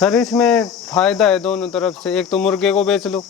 Sir इसमें फ़ायदा है दोनों तरफ से। एक तो मुर्गे को बेच लो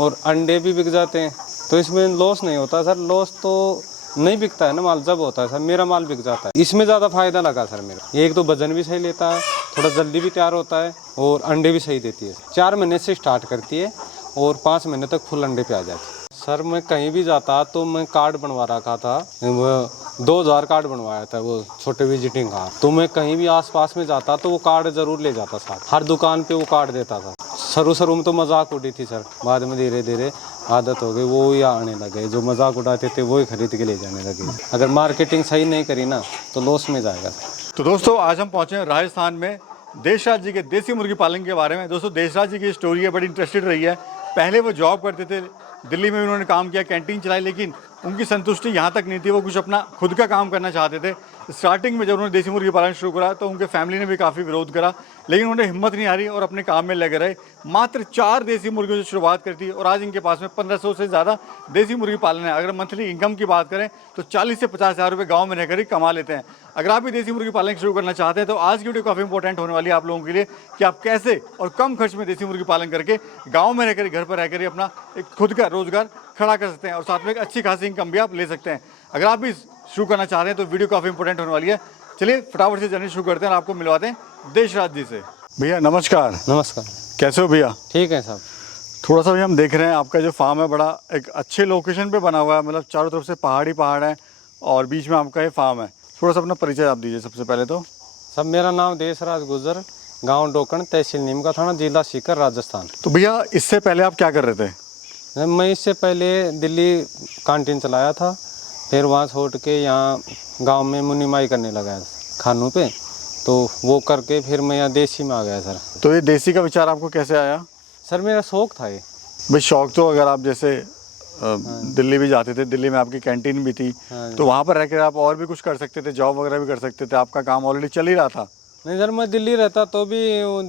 और अंडे भी बिक जाते हैं, तो इसमें लॉस नहीं होता सर। लॉस तो नहीं बिकता है ना माल, जब होता है सर मेरा माल बिक जाता है। इसमें ज़्यादा फ़ायदा लगा सर मेरा। एक तो वजन भी सही लेता है, थोड़ा जल्दी भी तैयार होता है और अंडे भी सही देती है। 4 महीने से स्टार्ट करती है और 5 महीने तक फुल अंडे पे आ जाती है। सर मैं कहीं भी जाता तो मैं कार्ड बनवा रखा था, वो 2000 कार्ड बनवाया था, वो छोटे विजिटिंग कार्ड। तो मैं कहीं भी आसपास में जाता तो वो कार्ड ज़रूर ले जाता साथ, हर दुकान पे वो कार्ड देता था। शुरू में तो मजाक उड़ी थी सर, बाद में धीरे धीरे आदत हो गई, वो ही आने लगे। जो मजाक उड़ाते थे वो ही खरीद के ले जाने लगे। अगर मार्केटिंग सही नहीं करी ना तो लॉस में जाएगा सर। तो दोस्तों आज हम पहुंचे हैं राजस्थान में देशराज जी के देसी मुर्गी पालन के बारे में। दोस्तों देशराज जी की स्टोरी है, बड़ी इंटरेस्टेड रही है। पहले वो जॉब करते थे, दिल्ली में भी उन्होंने काम किया, कैंटीन चलाई, लेकिन उनकी संतुष्टि यहाँ तक नहीं थी। वो कुछ अपना खुद का काम करना चाहते थे। स्टार्टिंग में जब उन्होंने देसी मुर्गी पालन शुरू करा तो उनके फैमिली ने भी काफ़ी विरोध करा, लेकिन उन्हें हिम्मत नहीं हारी और अपने काम में लगे रहे। मात्र 4 देसी मुर्गियों से शुरुआत करती है और आज इनके पास में 1500 से ज़्यादा देसी मुर्गी पालन है। अगर मंथली इनकम की बात करें तो 40 से 50 हज़ार रुपये गाँव में रहकर ही कमा लेते हैं। अगर आप भी देसी मुर्गी पालन शुरू करना चाहते हैं तो आज की वीडियो काफ़ी इंपॉर्टेंट होने वाली है आप लोगों के लिए कि आप कैसे और कम खर्च में देसी मुर्गी पालन करके गाँव में रहकर, घर पर रहकर ही अपना एक खुद का रोजगार खड़ा कर सकते हैं और साथ में एक अच्छी खासी इनकम भी आप ले सकते हैं। अगर आप भी शुरू करना चाह रहे हैं तो वीडियो काफ़ी इंपॉर्टेंट होने वाली है। चलिए फटाफट से जर्नी शुरू करते हैं और आपको मिलवाते हैं देशराज जी से। भैया नमस्कार। नमस्कार। कैसे हो भैया? ठीक है साहब। थोड़ा सा भी हम देख रहे हैं आपका जो फार्म है बड़ा एक अच्छे लोकेशन पे बना हुआ है, मतलब चारों तरफ से पहाड़ है और बीच में आपका ये फार्म है। थोड़ा सा अपना परिचय आप दीजिए सबसे पहले तो। सब मेरा नाम देशराज गुजर, गांव डोकन, तहसील नीम का थाना, जिला सीकर, राजस्थान। तो भैया इससे पहले आप क्या कर रहे थे? मैं इससे पहले दिल्ली कैंटीन चलाया था, फिर वहाँ छोड़ के यहाँ गांव में मुनीमाई करने लगा खानों पे, तो वो करके फिर मैं यहाँ देसी में आ गया सर। तो ये देसी का विचार आपको कैसे आया? सर मेरा शौक था ये। भाई शौक तो अगर आप जैसे दिल्ली भी जाते थे, दिल्ली में आपकी कैंटीन भी थी, तो वहाँ पर रहकर आप और भी कुछ कर सकते थे, जॉब वगैरह भी कर सकते थे, आपका काम ऑलरेडी चल ही रहा था। नहीं सर मैं दिल्ली रहता तो भी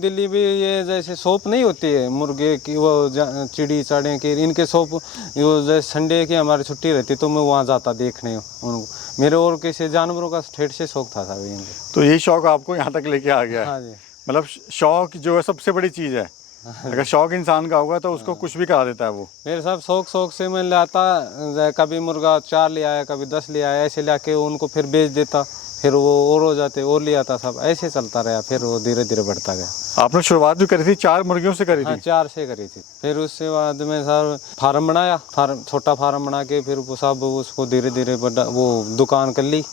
दिल्ली भी ये जैसे शॉप नहीं होती है मुर्गे की, वो चिड़ी चाड़े की, इनके शॉप वो जैसे संडे की हमारी छुट्टी रहती तो मैं वहाँ जाता देखने उनको। मेरे और किसी जानवरों का ठेठ से शौक था सर इनके। तो यही शौक आपको यहाँ तक लेके आ गया? हाँ जी। मतलब शौक जो है सबसे बड़ी चीज़ है। अगर शौक इंसान का होगा तो उसको कुछ भी करा देता है वो। मेरे साहब शौक से मैं लाता, कभी मुर्गा 4 ले आया, कभी 10 ले आया, ऐसे लाके उनको फिर बेच देता, फिर वो और हो जाते और ले आता, सब ऐसे चलता रहा। फिर वो धीरे धीरे बढ़ता गया। आपने शुरुआत भी करी थी 4 मुर्गियों से करी थी? हाँ 4 से करी थी। फिर उसके बाद में सर फार्म बनाया, छोटा फार्म बना के फिर वो सब उसको धीरे धीरे बड़ा वो दुकान कर ली,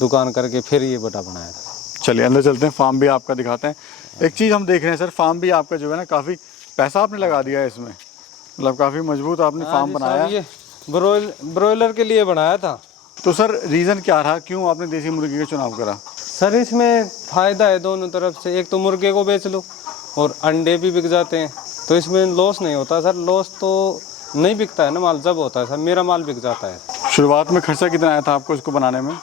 दुकान करके फिर ये बड़ा बनाया था। चलिए अंदर चलते हैं, फार्म भी आपका दिखाते हैं। एक चीज़ हम देख रहे हैं सर, फार्म भी आपका जो है ना काफ़ी पैसा आपने लगा दिया है इसमें, मतलब काफ़ी मजबूत आपने फार्म बनाया। ये ब्रॉयलर के लिए बनाया था। तो सर रीज़न क्या रहा, क्यों आपने देसी मुर्गी का चुनाव करा? सर इसमें फ़ायदा है दोनों तरफ से। एक तो मुर्गे को बेच लो और अंडे भी बिक जाते हैं, तो इसमें लॉस नहीं होता सर। लॉस तो नहीं बिकता है ना माल, जब होता है सर मेरा माल बिक जाता है। शुरुआत में खर्चा कितना आया था आपको इसको बनाने में?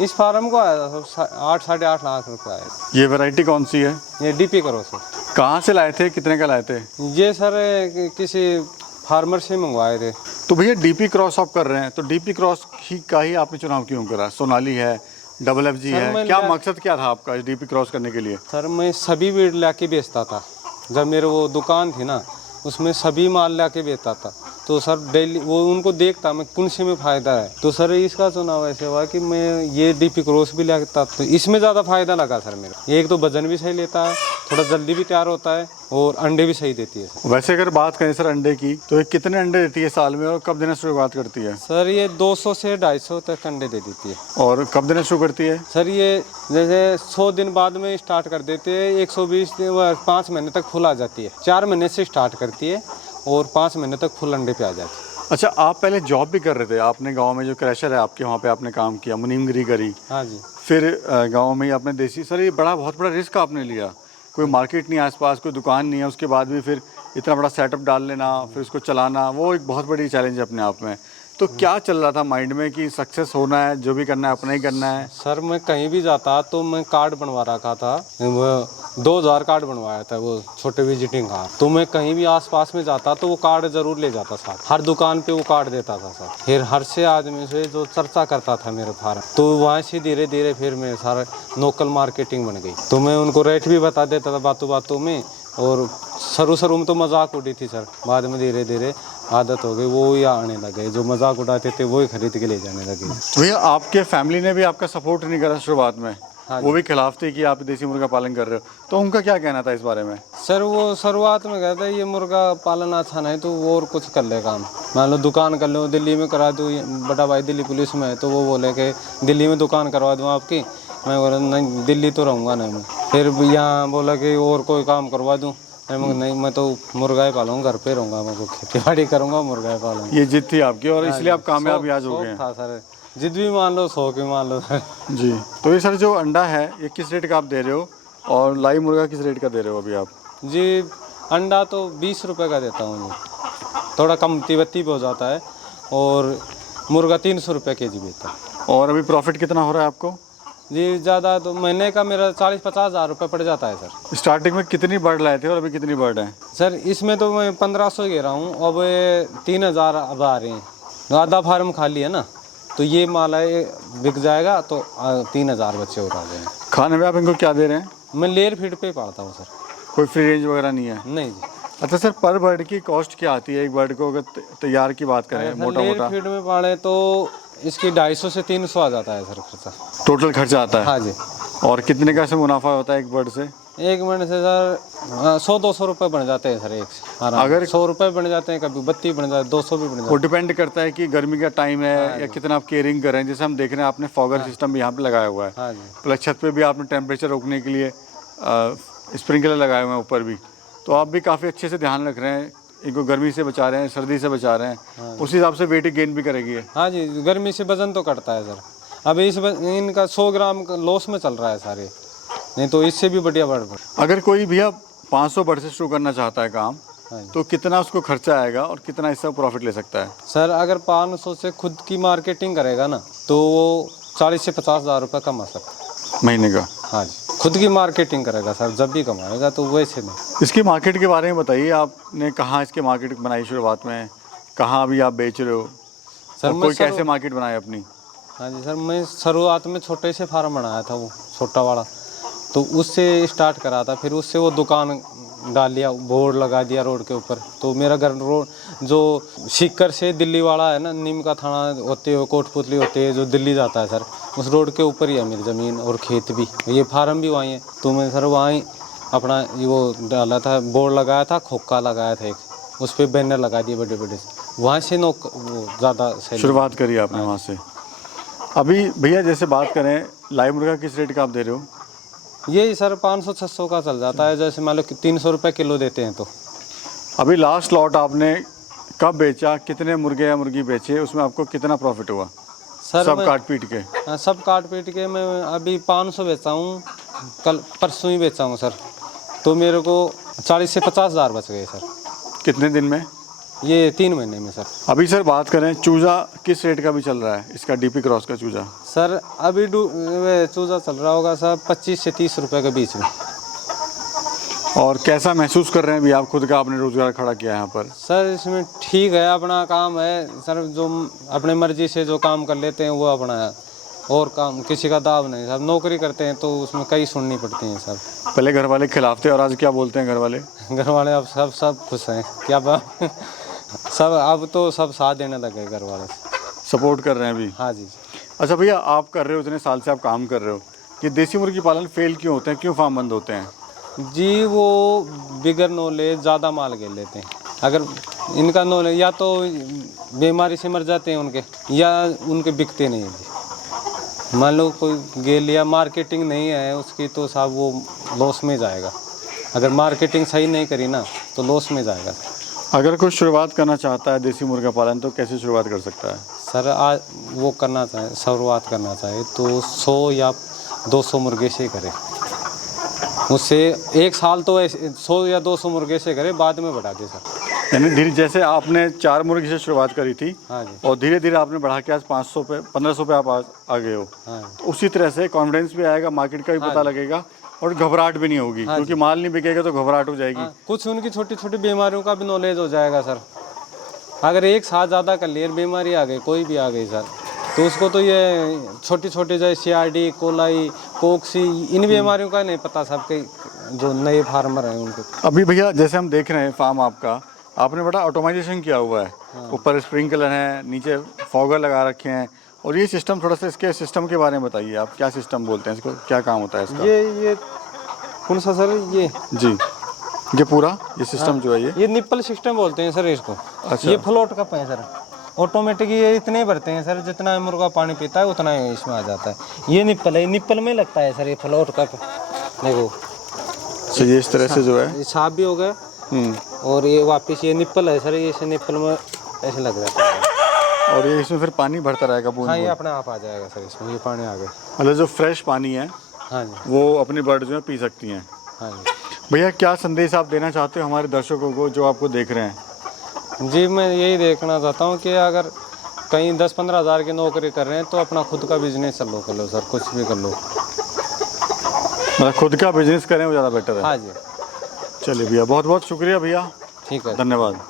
इस फार्म को आया था सर 8 साढ़े 8 लाख रुपये आया। ये वैरायटी कौन सी है? ये डीपी करो सर। कहाँ से लाए थे, कितने का लाए थे? ये सर किसी फार्मर से मंगवाए थे। तो भैया डीपी क्रॉस आप कर रहे हैं, तो डीपी क्रॉस का ही आपने चुनाव क्यों करा? सोनाली है, डबल FG है, क्या मकसद क्या था आपका इस डीपी क्रॉस करने के लिए? सर मैं सभी ब्रीड ला के बेचता था, जब मेरे वो दुकान थी ना उसमें सभी माल ला के बेचता था, तो सर डेली वो उनको देखता मैं कौन से में फ़ायदा है, तो सर इसका चुनाव ऐसे हुआ कि मैं ये डीपी क्रॉस भी लाता, तो इसमें ज़्यादा फ़ायदा लगा सर मेरा। एक तो वजन भी सही लेता है, थोड़ा जल्दी भी तैयार होता है और अंडे भी सही देती है सर। वैसे अगर बात करें सर अंडे की, तो ये कितने अंडे देती है साल में और कब देना शुरुआत करती है? सर ये 200 से 250 तक अंडे दे देती है। और कब देना शुरू करती है? सर ये जैसे 100 दिन बाद में स्टार्ट कर देते हैं, 120 दिन 5 महीने तक फुल आ जाती है। 4 महीने से स्टार्ट करती है और 5 महीने तक फुल अंडे पे आ जाती है। अच्छा, आप पहले जॉब भी कर रहे थे, आपने गांव में जो क्रैशर है आपके वहाँ पे आपने काम किया, मुनीमगिरी करी। हाँ जी। फिर गांव में ही आपने देसी, सर ये बहुत बड़ा रिस्क आपने लिया। कोई मार्केट नहीं आसपास, कोई दुकान नहीं है, उसके बाद भी फिर इतना बड़ा सेटअप डाल लेना, फिर उसको चलाना, वो एक बहुत बड़ी चैलेंज है अपने आप में। तो क्या चल रहा था माइंड में कि सक्सेस होना है, जो भी करना है अपना ही करना है? सर मैं कहीं भी जाता तो मैं कार्ड बनवा रखा था, वो 2000 कार्ड बनवाया था, वो छोटे विजिटिंग कार्ड। तो मैं कहीं भी आसपास में जाता तो वो कार्ड ज़रूर ले जाता साथ, हर दुकान पे वो कार्ड देता था सर। फिर हर से आदमी से जो चर्चा करता था मेरे फार्म, तो वहाँ से धीरे धीरे फिर मेरे सारा लोकल मार्केटिंग बन गई। तो मैं उनको रेट भी बता देता था बातों बातों में, और शुरू में तो मजाक उड़ी थी सर, बाद में धीरे धीरे आदत हो गई, वो ही आने लगे, जो मजाक उड़ाते थे वो ही खरीद के ले जाने लगे। भैया आपके फैमिली ने भी आपका सपोर्ट नहीं करा शुरुआत में? हाँ वो भी खिलाफ थे कि आप देसी मुर्गा पालन कर रहे हो, तो उनका क्या कहना था इस बारे में? सर वो शुरुआत में कहते हैं ये मुर्गा पालन अच्छा नहीं तो वो और कुछ कर ले काम, मान लो दुकान कर लो, दिल्ली में करा दूँ, बड़ा भाई दिल्ली पुलिस में है तो वो बोले कि दिल्ली में दुकान करवा दूँ आपकी। मैं बोला नहीं, दिल्ली तो रहूँगा नहीं मैं। फिर यहाँ बोला कि और कोई काम करवा दूँ, नहीं मैं तो मुर्गा ही पालूंगा, घर पे रहूँगा, मैं खेती बाड़ी करूँगा, मुर्गा ही पालूंगा। ये जिद थी आपकी और इसलिए आप कामयाब आज हो गए हैं। था सर, जिद भी मान लो, शौक भी मान लो सर। जी। तो ये सर जो अंडा है ये किस रेट का आप दे रहे हो और लाइव मुर्गा किस रेट का दे रहे हो अभी आप? जी अंडा तो 20 रुपये का देता हूँ जी, थोड़ा कम तिवत्ती पे हो जाता है, और मुर्गा 300 रुपये के जी देता है। और अभी प्रॉफिट कितना हो रहा है आपको? जी ज़्यादा तो महीने का मेरा 40-50 हज़ार रुपये पड़ जाता है सर। स्टार्टिंग में कितनी बर्ड लाए थे और अभी कितनी बर्ड है? सर इसमें तो मैं 1500 ही रहा हूँ, अब 3000 अब आ रहे हैं। आधा फार्म खाली है ना, तो ये माल है बिक जाएगा तो 3000 बच्चे उड़ा दें। खाने में आप इनको क्या दे रहे हैं? मैं लेयर फीड पे पालता हूँ सर। कोई फ्री रेंज वगैरह नहीं है? नहीं जी। अच्छा सर, पर बर्ड की कॉस्ट क्या आती है एक बर्ड को अगर तैयार की बात करें मोटा लेयर मोटा? फीड में पाले तो इसकी 250 से 300 आ जाता है सर खर्चा। टोटल खर्चा आता है? हाँ जी। और कितने का से मुनाफा होता है एक बर्ड से? एक मिनट से सर 100-200 रुपये बन जाते हैं सर एक से। अगर 100 रुपये बन जाते हैं, कभी 32 बन जाते हैं, 200 भी बन जाते वो डिपेंड करता है कि गर्मी का टाइम है या कितना आप केयरिंग कर रहे हैं। जैसे हम देख रहे हैं आपने फॉगर सिस्टम भी यहाँ पे लगाया हुआ है, हाँ जी। प्लस छत पे भी आपने टेम्परेचर रोकने के लिए स्प्रिंकलर लगाए हुए हैं ऊपर भी, तो आप भी काफ़ी अच्छे से ध्यान रख रहे हैं, इनको गर्मी से बचा रहे हैं, सर्दी से बचा रहे हैं। उस हिसाब से वेट गेन भी करेगी ये। हाँ जी, गर्मी से वजन तो कटता है सर। अभी इनका 100 ग्राम लॉस में चल रहा है सारे, नहीं तो इससे भी बढ़िया बढ़। अगर कोई भैया 500 बर्ड से शुरू करना चाहता है काम, तो कितना उसको खर्चा आएगा और कितना इससे प्रॉफिट ले सकता है? सर अगर 500 से खुद की मार्केटिंग करेगा ना तो वो 40 से 50 हज़ार रुपये कमा सकता है महीने का। हाँ जी, खुद की मार्केटिंग करेगा सर, जब भी कमाएगा तो वैसे नहीं। इसकी मार्केट के बारे में बताइए, आपने कहाँ इसकी मार्केट बनाई शुरुआत में, कहाँ अभी आप बेच रहे हो सर? कोई कैसे मार्केट बनाए अपनी? हाँ जी सर, मैं शुरुआत में छोटे से फार्म बनाया था, वो छोटा वाला, तो उससे स्टार्ट करा था। फिर उससे वो दुकान डाल लिया, बोर्ड लगा दिया रोड के ऊपर। तो मेरा घर रोड जो सीकर से दिल्ली वाला है ना, नीम का थाना होते हुए कोटपुतली होते है जो दिल्ली जाता है सर, उस रोड के ऊपर ही है मेरी ज़मीन और खेत भी, ये फार्म भी वहीं है। तो मैं सर वहीं अपना वो डाला था, बोर्ड लगाया था, खोखा लगाया था एक, उस पर बैनर लगा दिए बड़े बड़े, वहाँ से वो ज़्यादा शुरुआत करी आपने वहाँ से। अभी भैया जैसे बात करें, लाइव मुर्गा किस रेट का आप दे रहे हो? यही सर 500-600 का चल जाता है, जैसे मान लो 300 रुपये किलो देते हैं। तो अभी लास्ट लॉट आपने कब बेचा, कितने मुर्गे या मुर्गी बेचे, उसमें आपको कितना प्रॉफिट हुआ सर? सब काट पीट के? हाँ, सब काट पीट के मैं अभी 500 बेचा हूँ, कल परसों ही बेचा हूँ सर, तो मेरे को 40 से 50 हज़ार बच गए सर। कितने दिन में? ये 3 महीने में सर। अभी सर बात करें, चूज़ा किस रेट का भी चल रहा है इसका, डीपी क्रॉस का चूज़ा? सर अभी चूज़ा चल रहा होगा सर 25 से 30 रुपये के बीच में। और कैसा महसूस कर रहे हैं अभी आप खुद का, आपने रोज़गार खड़ा किया है यहाँ पर? सर इसमें ठीक है, अपना काम है सर, जो अपने मर्जी से जो काम कर लेते हैं वो अपना है, और काम किसी का दाव नहीं सर। नौकरी करते हैं तो उसमें कई सुननी पड़ती हैं सर। पहले घर वाले खिलाफ थे और आज क्या बोलते हैं घर वाले? घर वाले अब सब खुश हैं, क्या बात सब अब तो सब साथ देने लगे घर वाले, सपोर्ट कर रहे हैं अभी? हाँ जी। अच्छा भैया, आप कर रहे हो, इतने साल से आप काम कर रहे हो, ये देसी मुर्गी पालन फेल क्यों होते हैं, क्यों फार्म बंद होते हैं? जी वो बिगर नॉलेज ज़्यादा माल घेर लेते हैं। अगर इनका नॉलेज, या तो बीमारी से मर जाते हैं उनके, या उनके बिकते नहीं हैं जी। मान लो कोई गे लिया, मार्केटिंग नहीं है उसकी, तो साहब वो लॉस में जाएगा। अगर मार्केटिंग सही नहीं करी ना तो लॉस में जाएगा। अगर कोई शुरुआत करना चाहता है देसी मुर्गा पालन, तो कैसे शुरुआत कर सकता है? सर आज वो करना चाहे, शुरुआत करना चाहे तो 100 या 200 मुर्गे से करे, उससे एक साल तो 100 या 200 मुर्गे से करे, बाद में बढ़ा दे सर। यानी धीरे, जैसे आपने 4 मुर्गी से शुरुआत करी थी, हाँ जी, और धीरे धीरे आपने बढ़ा के आज 500 पे 1500 पे आप आ गए हो। हाँ तो उसी तरह से कॉन्फिडेंस भी आएगा, मार्केट का भी पता लगेगा, और घबराहट भी नहीं होगी, क्योंकि माल नहीं बिकेगा तो घबराहट हो जाएगी। कुछ उनकी छोटी छोटी बीमारियों का भी नॉलेज हो जाएगा सर। अगर एक साथ ज़्यादा कर लिए, बीमारी आ गई, कोई भी आ गई सर, तो उसको तो ये छोटी छोटी जैसे CRD, कोलाई, कोक्सी, इन बीमारियों का नहीं पता, सबके जो नए फार्मर हैं उनको। अभी भैया जैसे हम देख रहे हैं फार्म आपका, आपने बड़ा ऑटोमाइजेशन किया हुआ है, ऊपर स्प्रिंकलर है, नीचे फॉगर लगा रखे हैं, और ये सिस्टम, थोड़ा सा इसके सिस्टम के बारे में बताइए आप, क्या सिस्टम बोलते हैं इसको, क्या काम होता है इसका? ये कौन सा सर? ये जी, ये पूरा ये सिस्टम जो है ये निप्पल सिस्टम बोलते हैं सर इसको। अच्छा। ये फ्लोट कप है सर, ऑटोमेटिक ये इतने भरते हैं सर, जितना मुर्गा पानी पीता है उतना ही इसमें आ जाता है। ये निप्पल है, निप्पल में लगता है सर ये फ्लोट कप। देखो तो ये इस तरह से जो है ये साफ भी हो गया, और ये वापस ये निप्पल है सर, ये इसे निप्पल में ऐसे लग जाता है, और ये इसमें फिर पानी भरता रहेगा बूंद हाँ ये बूंद। अपने आप आ जाएगा सर इसमें, ये पानी आ गया। मतलब जो फ्रेश पानी है हाँ जी, वो अपनी बर्ड जो है पी सकती हैं। हाँ जी। भैया क्या संदेश आप देना चाहते हो हमारे दर्शकों को जो आपको देख रहे हैं? जी मैं यही देखना चाहता हूँ कि अगर कहीं 10-15 हज़ार की नौकरी कर रहे हैं तो अपना खुद का बिजनेस चालू कर लो सर, कुछ भी कर लो। मतलब खुद का बिजनेस करें वो ज़्यादा बेटर है। हाँ जी, चलिए भैया, बहुत बहुत शुक्रिया भैया, ठीक है। धन्यवाद।